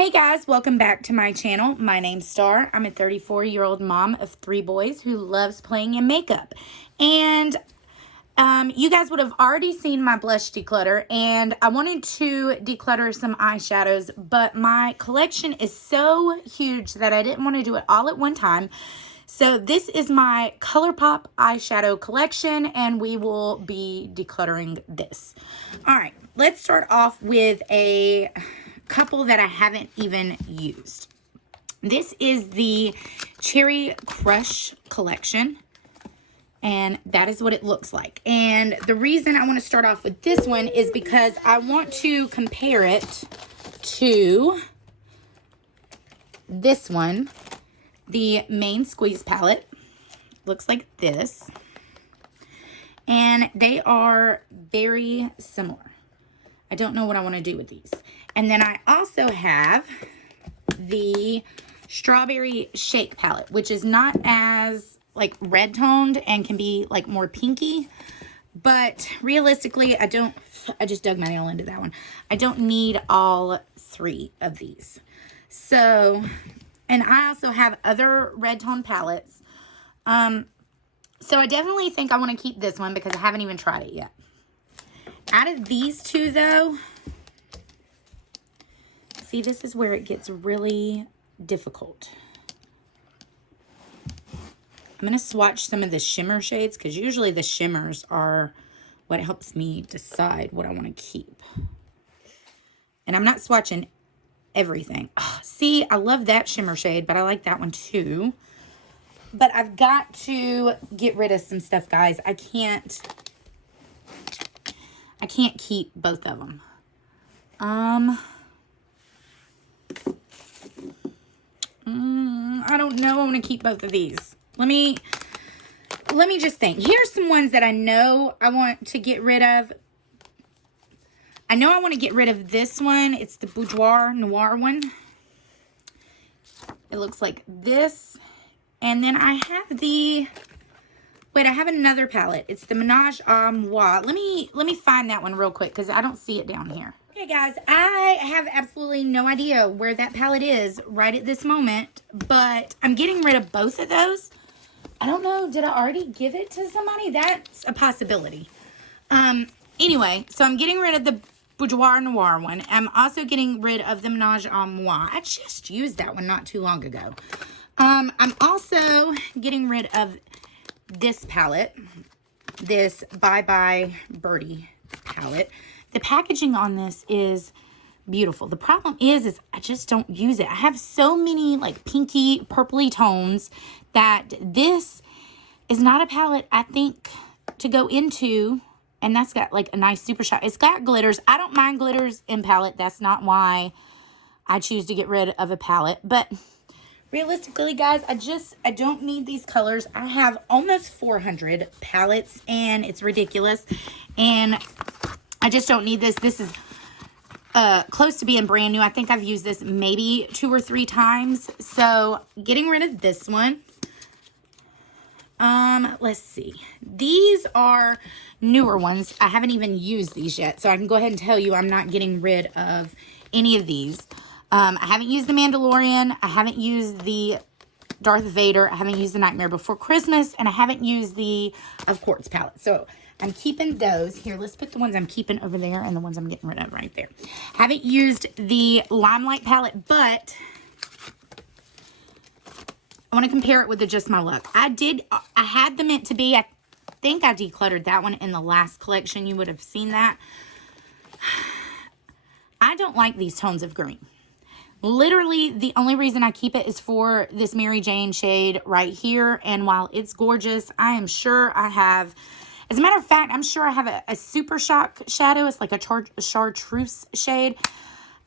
Hey guys, welcome back to my channel. My name's Star. I'm a 34-year-old mom of 3 boys who loves playing in makeup. And you guys would have already seen my blush declutter, and I wanted to declutter some eyeshadows, but my collection is so huge that I didn't want to do it all at one time. So this is my ColourPop eyeshadow collection, and we will be decluttering this. All right, let's start off with a couple that I haven't even used. This is the Cherry Crush collection, and that is what it looks like. And the reason I want to start off with this one is because I want to compare it to this one, the Main Squeeze palette. Looks like this, and they are very similar. I don't know what I want to do with these. And then I also have the Strawberry Shake palette, which is not as like red toned and can be like more pinky. But realistically, I just dug my nail into that one. I don't need all 3 of these. So, and I also have other red tone palettes. So I definitely think I want to keep this one because I haven't even tried it yet. Out of these 2 though, see, this is where it gets really difficult. I'm going to swatch some of the shimmer shades because usually the shimmers are what helps me decide what I want to keep. And I'm not swatching everything. Oh, see, I love that shimmer shade, but I like that one too. But I've got to get rid of some stuff, guys. I can't keep both of them. I don't know. I want to keep both of these. Let me just think. Here's some ones that I know I want to get rid of. I know I want to get rid of this one. It's the Boudoir Noir one. It looks like this. And then I have the... Wait, I have another palette. It's the Menage a Moi. Let me find that one real quick because I don't see it down here. Okay, guys, I have absolutely no idea where that palette is right at this moment, but I'm getting rid of both of those. I don't know. Did I already give it to somebody? That's a possibility. Anyway, so I'm getting rid of the Boudoir Noir one. I'm also getting rid of the Menage a Moi. I just used that one not too long ago. I'm also getting rid of this palette, this Bye Bye Birdie palette. The packaging on this is beautiful. The problem is I just don't use it. I have so many like pinky, purpley tones that this is not a palette I think to go into. And that's got like a nice super shine. It's got glitters. I don't mind glitters in palette. That's not why I choose to get rid of a palette. But realistically, guys, I don't need these colors. I have almost 400 palettes, and it's ridiculous. And I just don't need this. This is close to being brand new. I think I've used this maybe 2 or 3 times. So, getting rid of this one. Let's see. These are newer ones. I haven't even used these yet. So, I can go ahead and tell you I'm not getting rid of any of these. I haven't used the Mandalorian. I haven't used the Darth Vader. I haven't used the Nightmare Before Christmas. And I haven't used the Of Quartz palette. So, I'm keeping those. Here, let's put the ones I'm keeping over there and the ones I'm getting rid of right there. Haven't used the Limelight palette, but I want to compare it with the Just My Luck. I had the Meant to Be. I think I decluttered that one in the last collection. You would have seen that. I don't like these tones of green. Literally, the only reason I keep it is for this Mary Jane shade right here. And while it's gorgeous, I am sure I have... As a matter of fact, I'm sure I have a Super Shock shadow. It's like a chartreuse shade.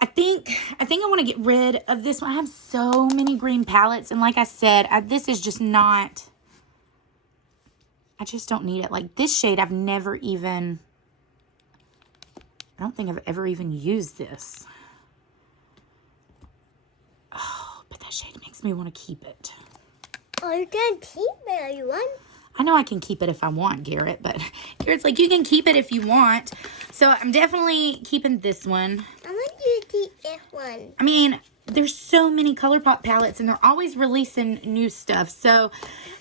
I think I want to get rid of this one. I have so many green palettes. And like I said, this is just not... I just don't need it. Like this shade, I've never even... I don't think I've ever even used this. Oh, but that shade makes me want to keep it. Oh, you can keep it, you want? I know I can keep it if I want, Garrett, but Garrett's like, you can keep it if you want. So I'm definitely keeping this one. I want you to keep this one. I mean, there's so many ColourPop palettes, and they're always releasing new stuff. So,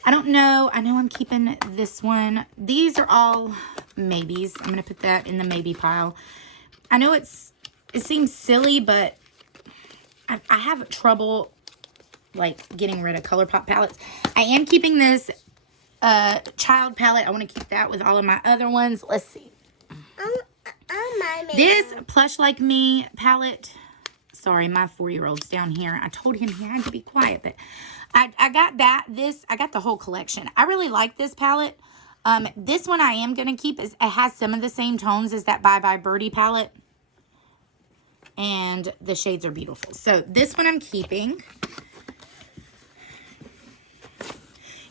I don't know. I know I'm keeping this one. These are all maybes. I'm going to put that in the maybe pile. I know it seems silly, but I have trouble, like, getting rid of ColourPop palettes. I am keeping this child palette. I want to keep that with all of my other ones. Let's see. This Plush Like Me palette. Sorry, my 4-year-old's down here. I told him he had to be quiet, but I got that. I got the whole collection. I really like this palette. This one I am going to keep. It has some of the same tones as that Bye Bye Birdie palette. And the shades are beautiful. So this one I'm keeping.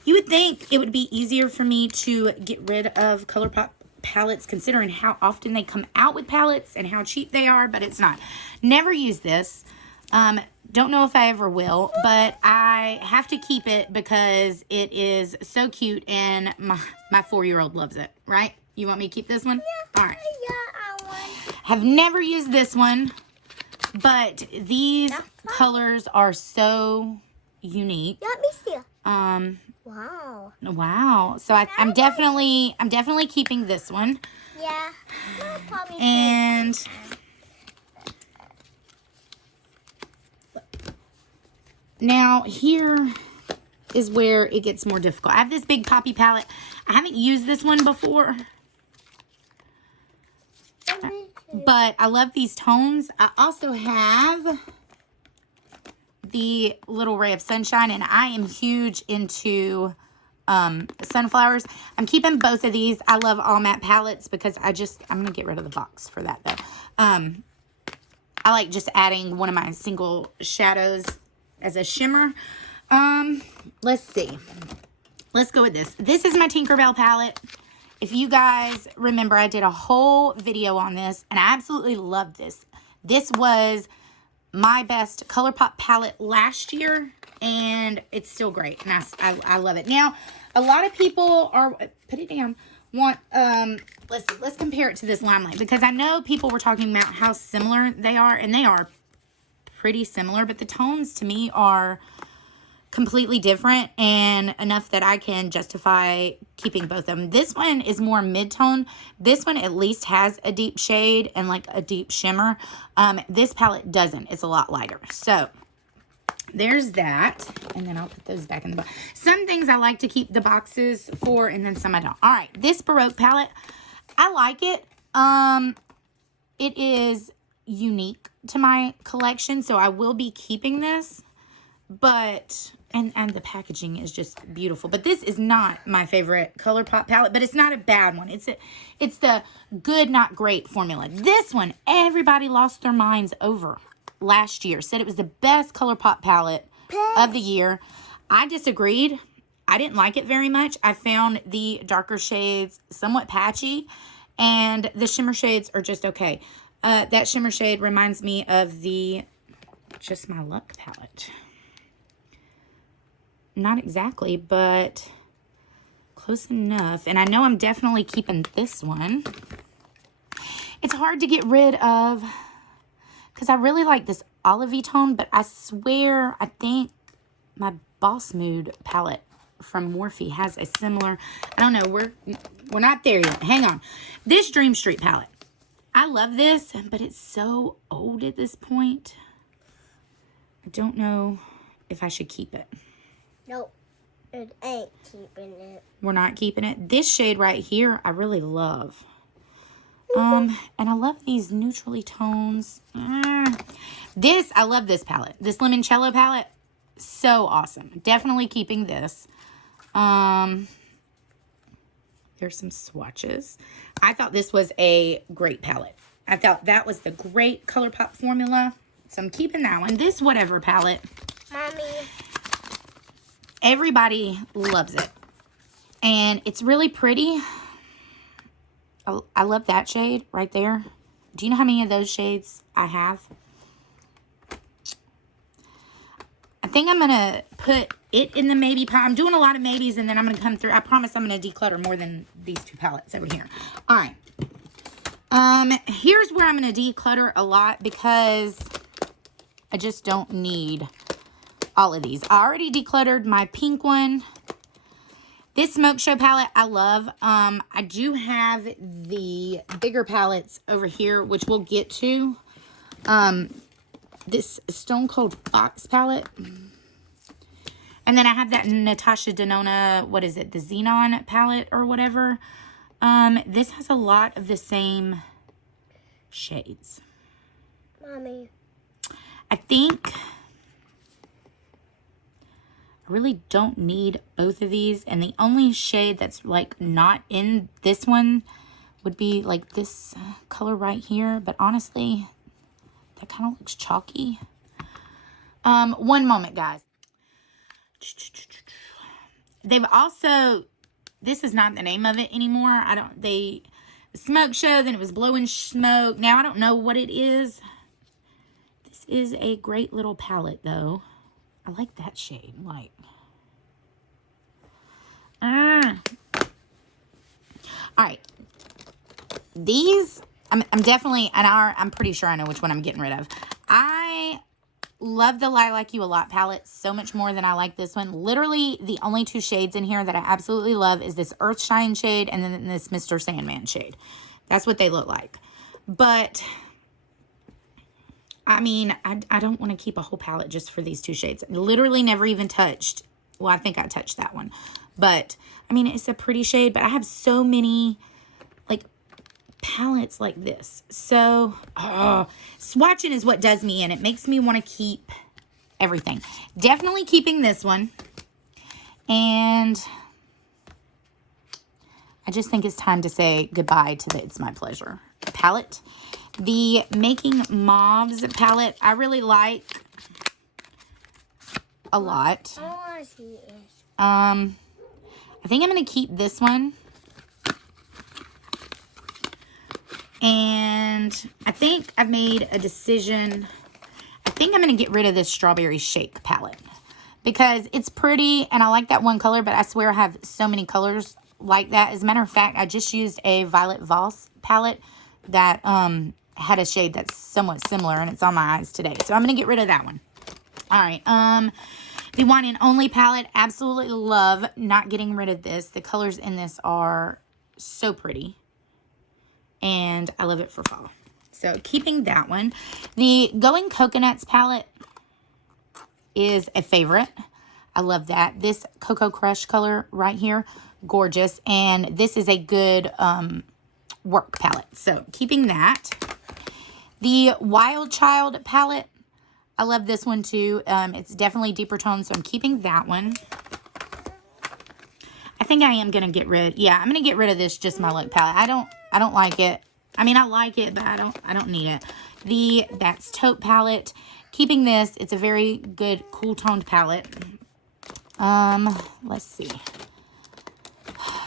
You would think it would be easier for me to get rid of ColourPop palettes considering how often they come out with palettes and how cheap they are, but it's not. Never use this. Don't know if I ever will, but I have to keep it because it is so cute and my 4-year-old loves it, right? You want me to keep this one? Yeah. All right. Yeah, I want. Have never used this one, but these colors are so unique. Let me see. Wow. Wow. So I'm definitely keeping this one. Yeah. And now here is where it gets more difficult. I have this big Poppy palette. I haven't used this one before, but I love these tones. I also have the Little Ray of Sunshine, and I am huge into sunflowers. I'm keeping both of these. I love all matte palettes because I'm going to get rid of the box for that though. I like just adding one of my single shadows as a shimmer. Let's see. Let's go with this. This is my Tinkerbell palette. If you guys remember, I did a whole video on this, and I absolutely love this. This was my best ColourPop palette last year, and it's still great, and I love it. Now, a lot of people are, put it down, want, let's compare it to this Limelight, because I know people were talking about how similar they are, and they are pretty similar, but the tones to me are completely different, and enough that I can justify keeping both of them. This one is more mid-tone. This one at least has a deep shade and like a deep shimmer. This palette doesn't. It's a lot lighter. So there's that, and then I'll put those back in the box. Some things I like to keep the boxes for, and then some I don't. All right, this Baroque palette, I like it. It is unique to my collection, so I will be keeping this. But, and the packaging is just beautiful. But this is not my favorite ColourPop palette, but it's not a bad one. It's the good, not great formula. This one, everybody lost their minds over last year. Said it was the best ColourPop palette of the year. I disagreed. I didn't like it very much. I found the darker shades somewhat patchy, and the shimmer shades are just okay. That shimmer shade reminds me of the Just My Luck palette. Not exactly, but close enough. And I know I'm definitely keeping this one. It's hard to get rid of because I really like this olivey tone, but I swear I think my Boss Mood palette from Morphe has a similar, I don't know, we're not there yet. Hang on. This Dream Street palette. I love this, but it's so old at this point. I don't know if I should keep it. Nope, it ain't keeping it. We're not keeping it. This shade right here, I really love. And I love these neutrally tones. This, I love this palette. This Limoncello palette, so awesome. Definitely keeping this. There's some swatches. I thought this was a great palette. I thought that was the great ColourPop formula. So I'm keeping that one. This whatever palette. Mommy. Everybody loves it. And it's really pretty. I love that shade right there. Do you know how many of those shades I have? I think I'm going to put it in the maybe pile. I'm doing a lot of maybes, and then I'm going to come through. I promise I'm going to declutter more than these two palettes over here. All right. Here's where I'm going to declutter a lot because I just don't need all of these. I already decluttered my pink one. This Smoke Show palette I love. I do have the bigger palettes over here, which we'll get to. This Stone Cold Fox palette. And then I have that Natasha Denona, what is it? The Xenon palette or whatever. This has a lot of the same shades. Mommy. I think I really don't need both of these. And the only shade that's like not in this one would be like this color right here. But honestly, that kind of looks chalky. One moment, guys. They've also, this is not the name of it anymore. Smoke Show, then it was Blowing Smoke. Now I don't know what it is. This is a great little palette though. I like that shade, like. All right. These, I'm definitely, I'm pretty sure I know which one I'm getting rid of. I love the Lilac You A Lot palette so much more than I like this one. Literally, the only two shades in here that I absolutely love is this Earthshine shade and then this Mr. Sandman shade. That's what they look like. But, I mean, I don't want to keep a whole palette just for these two shades. Literally never even touched. Well, I think I touched that one. But, I mean, it's a pretty shade. But I have so many, like, palettes like this. So, swatching is what does me in. It makes me want to keep everything. Definitely keeping this one. And I just think it's time to say goodbye to the It's My Pleasure palette. The Making Mauves palette, I really like a lot. I want to see it. I think I'm going to keep this one. And I think I've made a decision. I think I'm going to get rid of this Strawberry Shake palette. Because it's pretty and I like that one color. But I swear I have so many colors like that. As a matter of fact, I just used a Violet Voss palette that had a shade that's somewhat similar. And it's on my eyes today. So I'm going to get rid of that one. Alright. The Wine and Only palette. Absolutely love not getting rid of this. The colors in this are so pretty. And I love it for fall. So keeping that one. The Going Coconuts palette is a favorite. I love that. This Cocoa Crush color right here. Gorgeous. And this is a good work palette. So keeping that. The Wild Child palette. I love this one too. It's definitely deeper tone. So I'm keeping that one. I think I am going to get rid. Yeah, I'm going to get rid of this Just My Luck palette. I don't like it. I mean, I like it, but I don't need it. The That's Taupe palette. Keeping this. It's a very good cool toned palette. Let's see.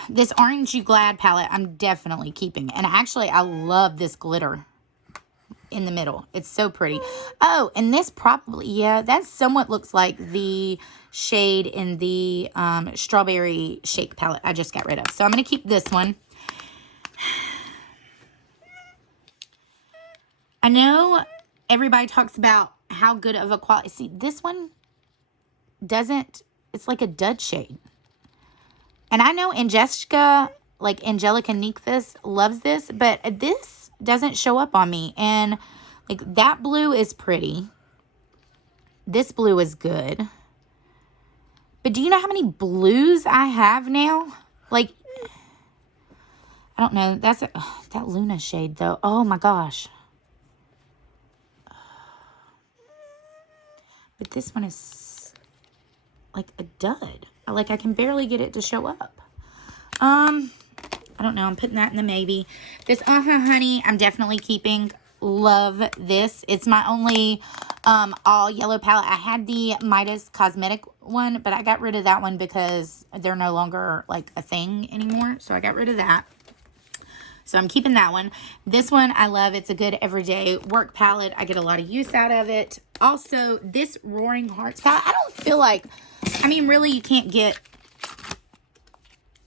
This Orange You Glad palette, I'm definitely keeping. And actually, I love this glitter in the middle. It's so pretty. Oh, and this probably, yeah, that somewhat looks like the shade in the Strawberry Shake palette I just got rid of. So I'm going to keep this one. I know everybody talks about how good of a quality. See, this one doesn't, it's like a dud shade. And I know Angelica Nikfis loves this, but this doesn't show up on me. And like that blue is pretty. This blue is good. But do you know how many blues I have now? Like, I don't know. That's that Luna shade though. Oh my gosh. But this one is like a dud. Like I can barely get it to show up. I don't know. I'm putting that in the maybe. This Honey, I'm definitely keeping. Love this. It's my only all yellow palette. I had the Midas Cosmetic one, but I got rid of that one because they're no longer like a thing anymore. So I got rid of that. So I'm keeping that one. This one I love. It's a good everyday work palette. I get a lot of use out of it. Also, this Roaring Hearts palette, I don't feel like, I mean, really, you can't get,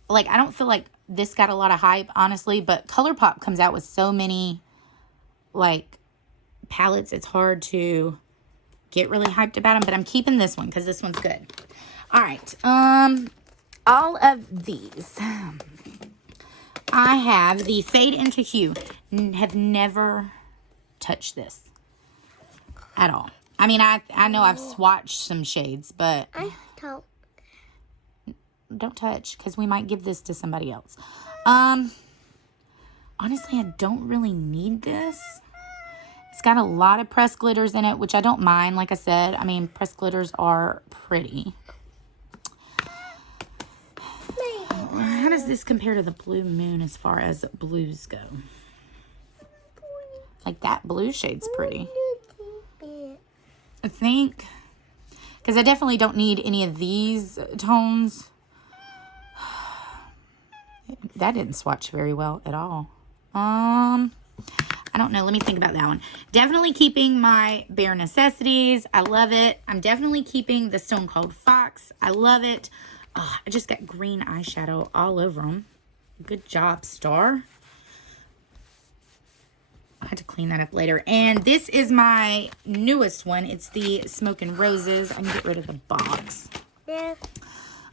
like, I don't feel like this got a lot of hype, honestly, but ColourPop comes out with so many, like, palettes. It's hard to get really hyped about them, but I'm keeping this one because this one's good. All right. All of these. I have the Fade into Hue. Have never touched this at all. I mean, I know I've swatched some shades, but I don't. don't touch because we might give this to somebody else. Honestly, I don't really need this. It's got a lot of pressed glitters in it, which I don't mind. Like I said, I mean, pressed glitters are pretty. How does this compare to the Blue Moon as far as blues go? Like that blue shade's pretty. I think. Because I definitely don't need any of these tones. That didn't swatch very well at all. I don't know. Let me think about that one. Definitely keeping my Bare Necessities. I love it. I'm definitely keeping the Stone Cold Fox. I love it. Oh, I just got green eyeshadow all over them. Good job, Star. I had to clean that up later. And this is my newest one. It's the Smoke and Roses. I can get rid of the box. Yeah.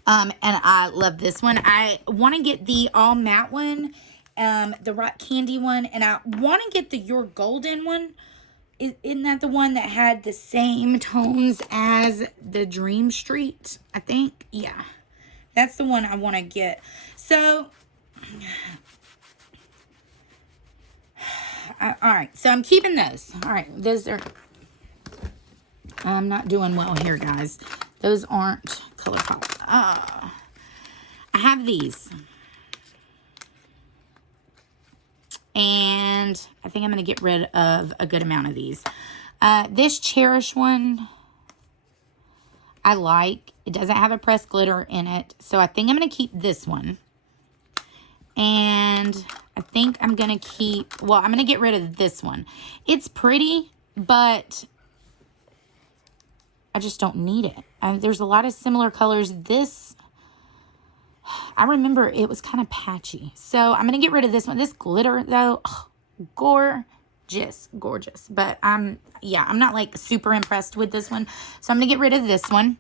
And I love this one. I want to get the all matte one, the rock candy one, and I want to get the Your Golden one. Isn't that the one that had the same tones as the Dream Street? I think, yeah, that's the one I want to get. So, all right. So I'm keeping those. All right, those are. I'm not doing well here, guys. Those aren't ColourPop. I have these. And I think I'm going to get rid of a good amount of these. This Cherish one, I like. It doesn't have a pressed glitter in it. So I think I'm going to keep this one. And I think I'm going to keep, well, I'm going to get rid of this one. It's pretty, but I just don't need it. There's a lot of similar colors. This, I remember it was kind of patchy. So I'm going to get rid of this one. This glitter, though, oh, gorgeous, gorgeous. But yeah, I'm not like super impressed with this one. So I'm going to get rid of this one.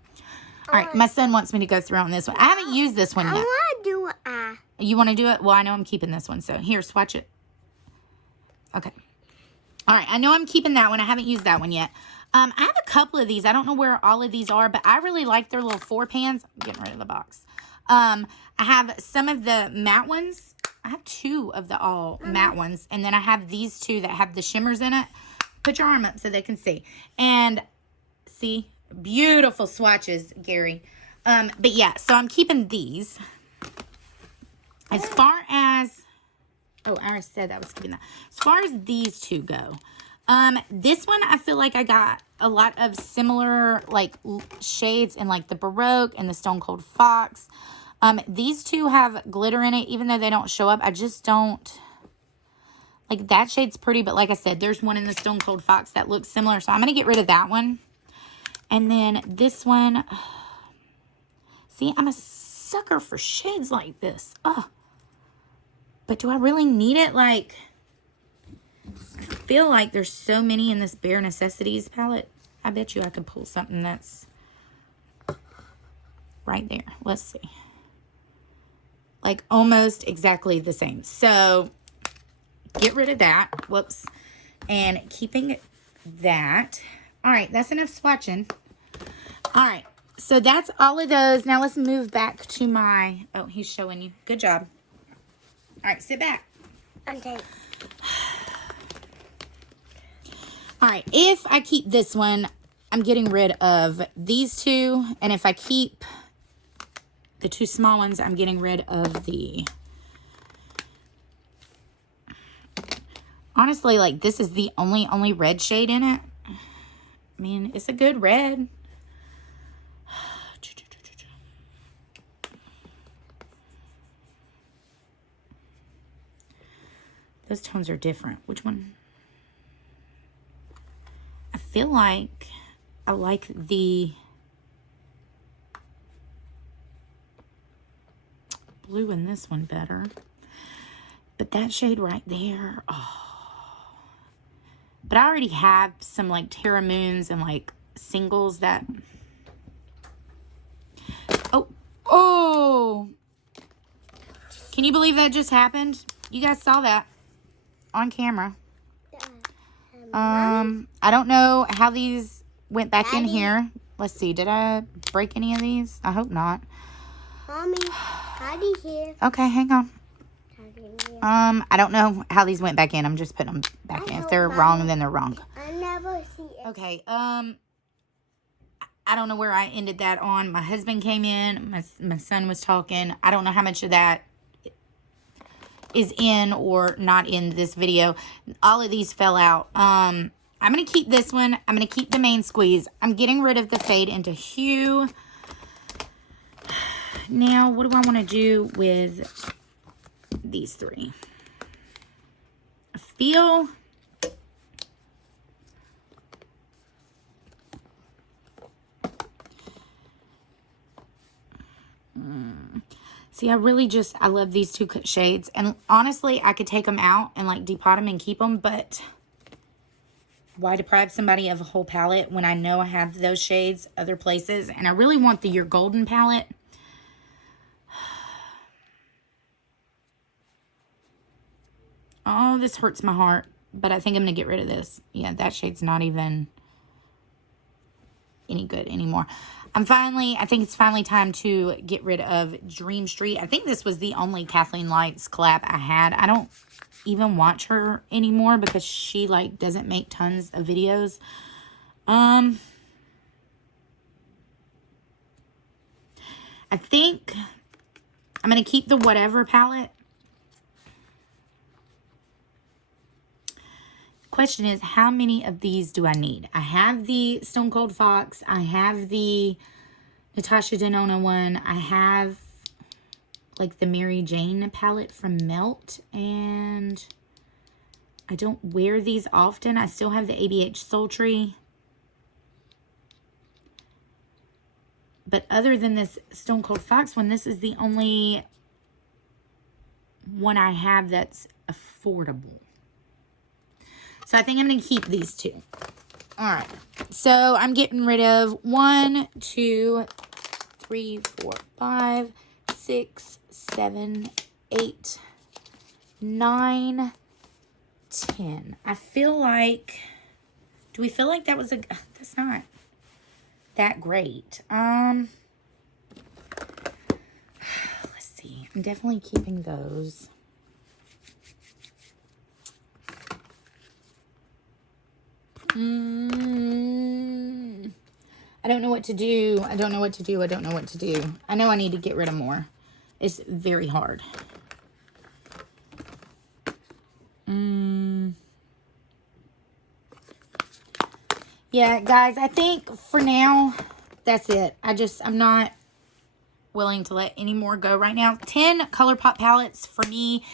All right, my son wants me to go through on this one. I haven't used this one yet. I want to do You want to do it? Well, I know I'm keeping this one. So here, swatch it. Okay. All right, I know I'm keeping that one. I haven't used that one yet. I have a couple of these. I don't know where all of these are, but I really like their little 4 pans. I'm getting rid of the box. I have some of the matte ones. I have 2 of the all matte ones. And then I have these 2 that have the shimmers in it. Put your arm up so they can see. And see, beautiful swatches, Gary. But yeah, so I'm keeping these. As far as, oh, I already said that I was keeping that. As far as these 2 go, this one, I feel like I got a lot of similar, like, shades in, like, the Baroque and the Stone Cold Fox. These 2 have glitter in it, even though they don't show up. I just don't, like, that shade's pretty, but like I said, there's one in the Stone Cold Fox that looks similar, so I'm going to get rid of that one. And then this one, see, I'm a sucker for shades like this. Oh, but do I really need it? Like, I feel like there's so many in this Bare Necessities palette. I bet you I could pull something that's right there. Let's see. Like almost exactly the same. So get rid of that. Whoops. And keeping that. All right, that's enough swatching. All right, so that's all of those. Now let's move back to my, oh, he's showing you. Good job. All right, sit back. Okay. All right, if I keep this one, I'm getting rid of these 2. And if I keep the 2 small ones, I'm getting rid of the, honestly, like, this is the only red shade in it. I mean, it's a good red. Those tones are different. Which one? I feel like I like the blue in this one better. But that shade right there, oh. But I already have some like Terra Moons and like singles that... Oh! Can you believe that just happened? You guys saw that on camera. I don't know how these went back in here. Let's see. Did I break any of these? I hope not. Mommy, Daddy here. Okay, hang on. Daddy here. I don't know how these went back in. I'm just putting them back in. If they're wrong, then they're wrong. I never see it. Okay, I don't know where I ended that on. My husband came in. My son was talking. I don't know how much of that is in or not in this video. All of these fell out. I'm going to keep this one. I'm going to keep the main squeeze. I'm getting rid of the fade into hue. Now, what do I want to do with these three? I feel... See, I love these two shades. And honestly, I could take them out and like depot them and keep them. But why deprive somebody of a whole palette when I know I have those shades other places? And I really want the Your Golden palette. Oh, this hurts my heart. But I think I'm going to get rid of this. Yeah, that shade's not even any good anymore. I think it's finally time to get rid of Dream Street. I think this was the only Kathleen Lights collab I had. I don't even watch her anymore because she like doesn't make tons of videos. I think I'm going to keep the Whatever palette. Question is, how many of these do I need? I have the Stone Cold Fox. I have the Natasha Denona one. I have like the Mary Jane palette from Melt. And I don't wear these often. I still have the ABH Sultry. But other than this Stone Cold Fox one, this is the only one I have that's affordable. So I think I'm going to keep these two. All right. So I'm getting rid of 1, 2, 3, 4, 5, 6, 7, 8, 9, 10. I feel like... Do we feel like that was a... That's not that great. Let's see. I'm definitely keeping those. I don't know what to do. I don't know what to do. I don't know what to do. I know I need to get rid of more. It's very hard. Yeah, guys, I think for now, that's it. I'm not willing to let any more go right now. 10 ColourPop palettes for me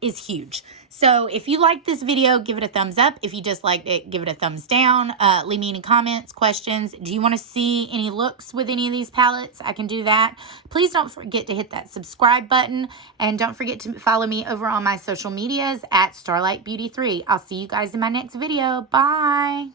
is huge. So if you liked this video, give it a thumbs up. If you disliked it, give it a thumbs down. Leave me any comments, questions. Do you want to see any looks with any of these palettes? I can do that. Please don't forget to hit that subscribe button. And don't forget to follow me over on my social medias at StarlightBeauty3. I'll see you guys in my next video. Bye.